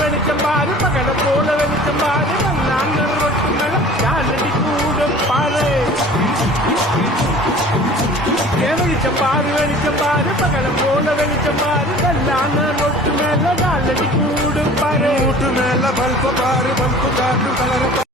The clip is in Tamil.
வெளிச்சம் பாரு பகல போல வெளிச்சம் பாரு நான் ரொட்டு மேல யாரடி கூட பாரு வெளிச்சம் பாரு பகல போல வெளிச்சம் பாரு கல்லான ரொட்டு மேல யாரடி கூட பாரு மேல பல்பு பாரு பல்பு காட்டு கலர